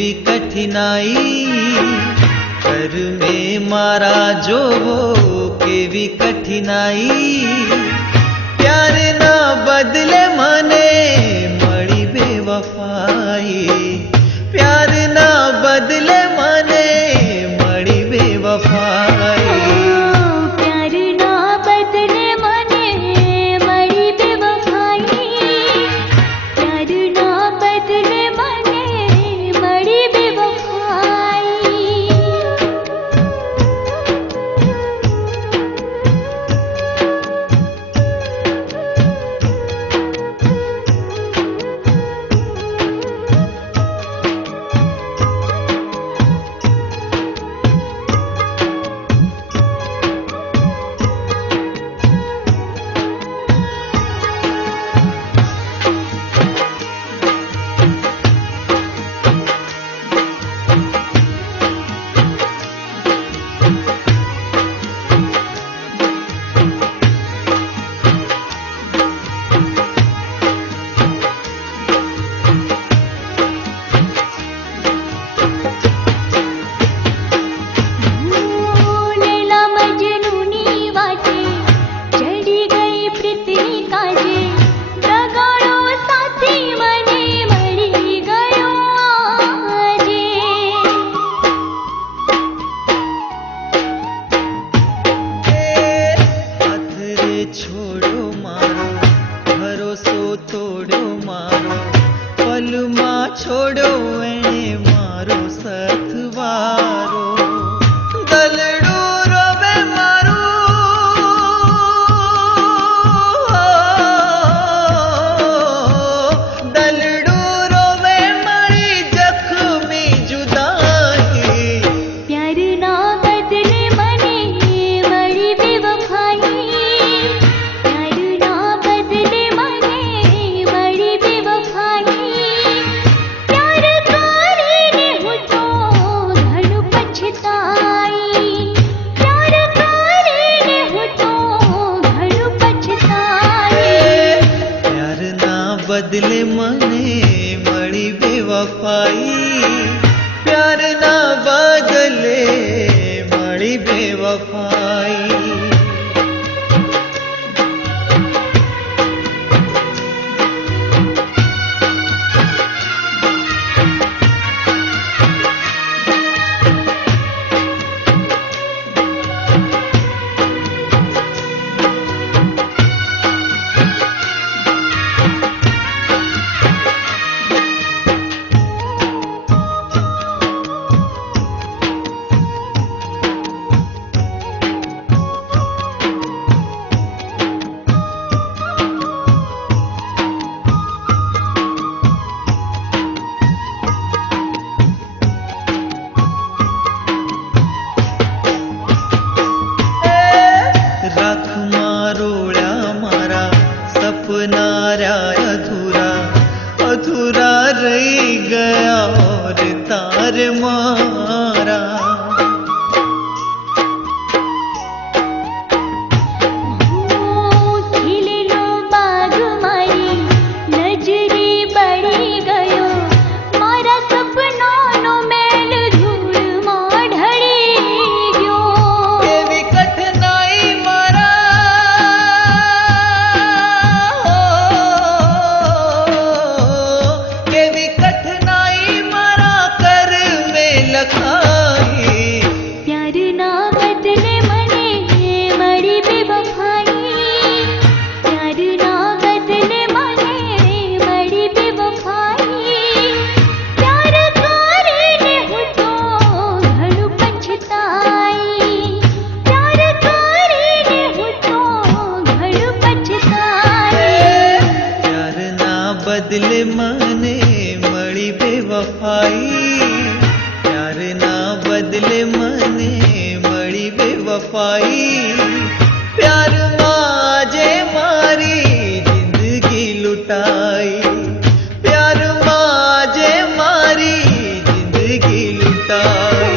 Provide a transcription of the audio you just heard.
केवी कठिनाई कर में मारा जो वो केवी कठिनाई प्यार ना बदले मने मड़ी बेवफाई प्यार ना बदले मने मड़ी बेवफाई छोड़ो मारो भरोसो तोड़ो मारो पलमा छोड़ो एने मारो सथवारो दलड़ो रोवे मारो दलड़ो रोवे मरी जख्मी जुदाई प्यार ना बदले मने मरी बेवफाई बदले मने मड़ी बेवफाई प्यार ना बदले मड़ी बेवफाई राख मारोळ्या मारा सपना रा अधूरा अधूरा रही गया और तार मारा प्यार ना बदले मने मड़ी बेवफाई प्यार ना बदले मने मड़ी बेवफाई प्यार करे हो तो घणु पछताई प्यार करे हो तो घणु पछताई प्यार ना बदले मने मड़ी बेवफाई प्यार ना बदले मने मड़ी बेवफाई प्यार माजे मारी जिंदगी लुटाई प्यार माजे मारी जिंदगी लुटाई